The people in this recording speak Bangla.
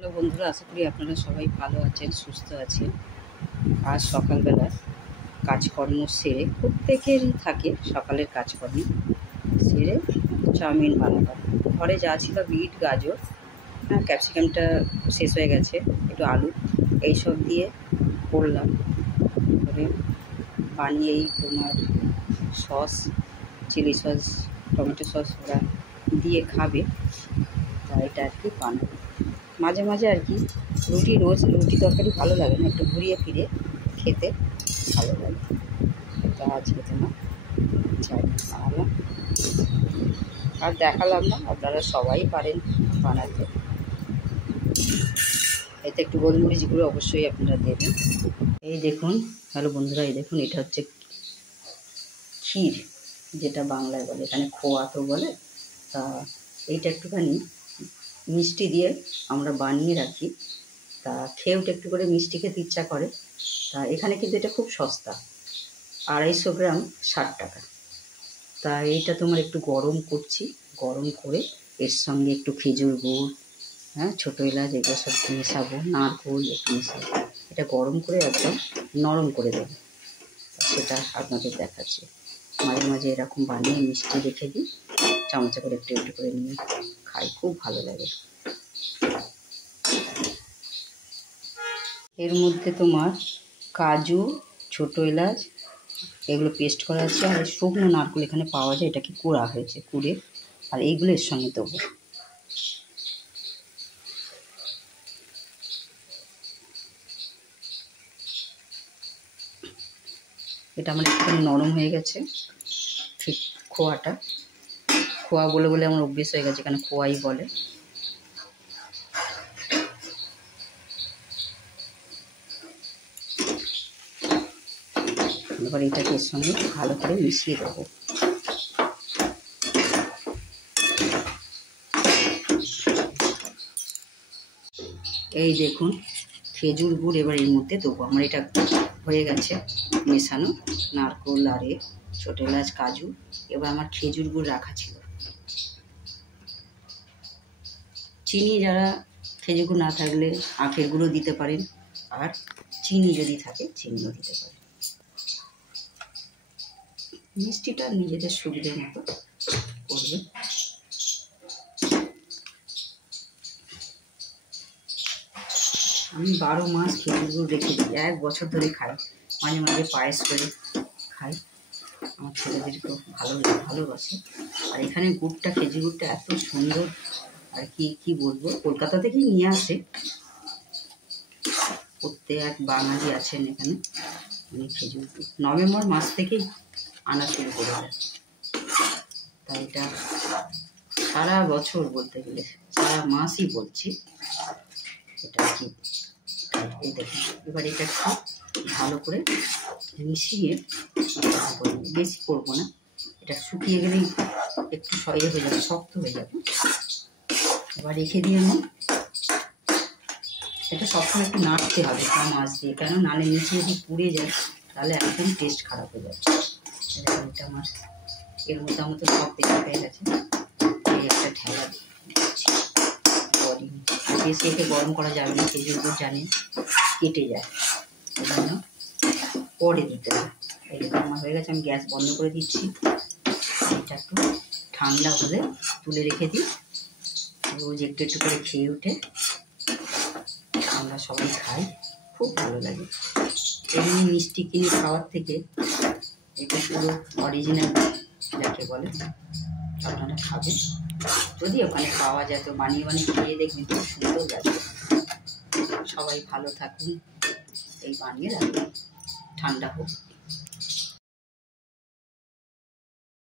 হ্যালো বন্ধুরা, আশা করি আপনারা সবাই ভালো আছেন, সুস্থ আছেন। আজ সকালবেলা কাজকর্ম সেরে, প্রত্যেকেরই থাকে সকালের কাজকর্ম সেরে চাউমিন বানালাম। ঘরে যা ছিল বিট, গাজর, ক্যাপসিকামটা শেষ হয়ে গেছে, একটু আলু এইসব দিয়ে করলাম। করে বানিয়েই তোমার sauce, chilli sauce, tomato sauce ওরা দিয়ে খাবে, তাই এটা আর কি বানাবো। মাঝে মাঝে আর কি রোজ রুটি তরকারি ভালো লাগে না, একটু ঘুরিয়ে ফিরে খেতে ভালো লাগে। তা আজকে তোমার চাউমিন বানালাম আর দেখালাম না, আপনারা সবাই পারেন বানাতে। এতে একটু গোলমরিচ গুঁড়ো অবশ্যই আপনারা দেবেন। এই দেখুন, হ্যালো বন্ধুরা, এই দেখুন, এটা হচ্ছে ক্ষীর, যেটা বাংলায় বলে, এখানে খোয়া তো বলে। তা এইটা একটুখানি মিষ্টি দিয়ে আমরা বানিয়ে রাখি, তা খেয়েও একটু করে মিষ্টি খেতে ইচ্ছা করে। তা এখানে কিন্তু এটা খুব সস্তা, 250 গ্রাম 60 টাকা। তা এইটা তোমার একটু গরম করছি, গরম করে এর সঙ্গে একটু খেজুর গুড়, ছোটো এলাচ, এগুলো সব মেশাবো, নারকেল একটু মেশাবো। এটা গরম করে একদম নরম করে দেবো, সেটা আপনাদের দেখাচ্ছি। মাঝে মাঝে এরকম বানিয়ে মিষ্টি রেখে দিই, চামচা করে একটু একটু করে নিয়ে খাই, খুব ভালো লাগে। এর মধ্যে তোমার কাজু, ছোটো এলাচ এগুলো পেস্ট করা আছে, আর শুকনো নারকেল এখানে পাওয়া যায়, এটাকে কুড়া হয়েছে, কুড়ে আর এইগুলো এর সঙ্গে দেবো। এটা আমার একটু নরম হয়ে গেছে, ঠিক খোয়াটা, খোয়া বলে বলে আমার অভ্যেস হয়ে গেছে, এখানে খোয়াই বলে। এবার এটাকে এর সঙ্গে ভালো করে মিশিয়ে দেবো। এই দেখুন, খেজুর গুড় এবার এর মধ্যে দেবো। আমার এটা হয়ে গেছে মেশানো, নারকেল আর ছোটো এলাচ, কাজু। এবার আমার খেজুর গুড় রাখা ছিল। চিনি, যারা খেজুর গুড় না থাকলে আখের গুঁড়ো দিতে পারেন, আর চিনি যদি থাকে চিনিও দিতে পারেন। মিষ্টিটা নিজেদের সুবিধের মতো করবেন। আমি 12 মাস খেজুর গুড় রেখে দিই, 1 বছর ধরে খাই। মাঝে মাঝে পায়েস করে খাই, আমার ছেলেদেরকেও ভালোবাসে। আর এখানে গুড়টা, খেজুর গুড়টা এত সুন্দর, আর কি বলবো, কলকাতা থেকেই নিয়ে আসে। প্রত্যেক বাঙালি আছেন এখানে, খেজুর গুড় নভেম্বর মাস থেকেই আনা শুরু করে দেয়। তাই এটা সারা বছর, বলতে গেলে সারা মাসই বলছি, এটা কি। এই দেখুন, এবার এটা একটু ভালো করে মিশিয়ে, বেশি করবো না, এটা শুকিয়ে গেলেই একটু হয়ে যাবে, শক্ত হয়ে যাবে। এবার রেখে দিয়ে আমি এটা সবসময় একটু নাড়তে হবে মাছ দিয়ে, কেন নালে নিচে যদি পুড়ে যায় তাহলে একদম টেস্ট খারাপ হয়ে যাবে। এটা আমার এর মধ্যে আমার তো সব হয়ে গেছে। এই একটা ঠেলা দিচ্ছি, বেশি একে গরম করা যাবে না, খেজুর গুড় জানেন কেটে যায়, এই জন্য পরে দিতে হবে। এইটা আমার হয়ে গেছে, আমি গ্যাস বন্ধ করে দিচ্ছি। এটা একটু ঠান্ডা হলে তুলে রেখে দিই, রোজ একটু একটু করে খেয়ে উঠে আমরা সবাই খাই, খুব ভালো লাগে। এমনি মিষ্টি কিনে খাওয়ার থেকে এটা পুরো অরিজিনাল যাকে বলে, আপনারা খাবেন। যদি ওখানে পাওয়া যায় তো বানিয়ে খেয়ে দেখবেন, খুব সুন্দর লাগে। সবাই ভালো থাকুন, এই বানিয়ে রাখবেন, ঠান্ডা হোক।